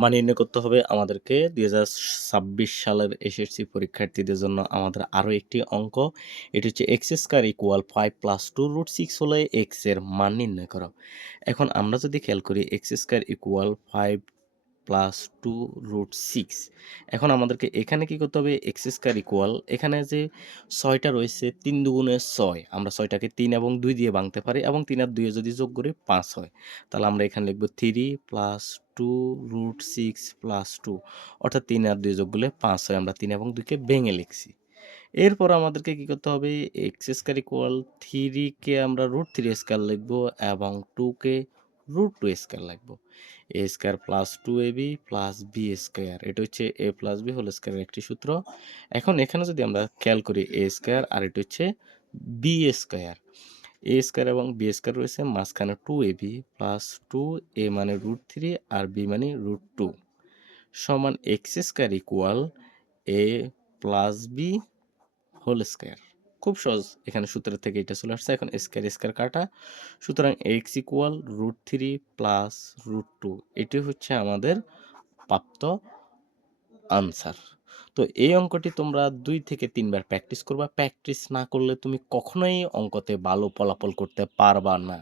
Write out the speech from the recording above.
মান নির্ণয় করতে হবে আমাদেরকে ২০২৬ সালের এসএসসি পরীক্ষার্থীদের জন্য আমাদের আরও একটি অঙ্ক। এটি হচ্ছে x square equal 5 plus 2 root 6 হলে x এর মান নির্ণয় করো। এখন আমরা যদি খেয়াল করি x square equal 5 plus 2 root 6। এখন আমাদেরকে এখানে কি করতে হবে? x স্কয়ার ইকুয়াল এখানে যে ৬টা রয়েছে ৩ দুগুণে ৬। আমরা ৬টাকে ৩ এবং ২ দিয়ে ভাঙতে পারি এবং ৩ আর ২ এ যদি যোগ করি ৫ হয়। তাহলে আমরা এখানে লিখব 3 প্লাস 2 রুট 6 প্লাস 2, অর্থাৎ ৩ আর 2 যোগ করলে ৫ হয়। আমরা ৩ এবং ২ কে ভেঙে লিখছি। এরপর আমাদেরকে কি করতে হবে? x স্কয়ার ইকুয়াল 3 কে আমরা রুট 3 স্কয়ার লিখব এবং 2 কে রুট 2 স্কয়ার লিখব। a square plus 2ab plus b square. এটা হচ্ছে a প্লাস b হোল স্কয়ারের একটি সূত্র। এখন এখানে যদি আমরা খেয়াল করি a স্কয়ার আর এটা হচ্ছে b স্কয়ার। a স্কয়ার এবং b স্কয়ার রয়েছে, মাঝখানে 2ab প্লাস 2a মানে রুট 3 আর b মানে রুট 2 সমান x square equal a plus b whole square. খুব সহজ, এখানে সূত্র থেকে এটা চলে আসছে। এখন স্কয়ার স্কয়ার কাটা, সুতরাং x equal root 3 plus root 2, এটি হচ্ছে আমাদের প্রাপ্ত আনসার। তো এই অঙ্কটি তোমরা 2 থেকে 3 বার প্র্যাকটিস করবা। প্র্যাকটিস না করলে তুমি কখনোই অঙ্কতে ভালো ফলাফল করতে পারবা না।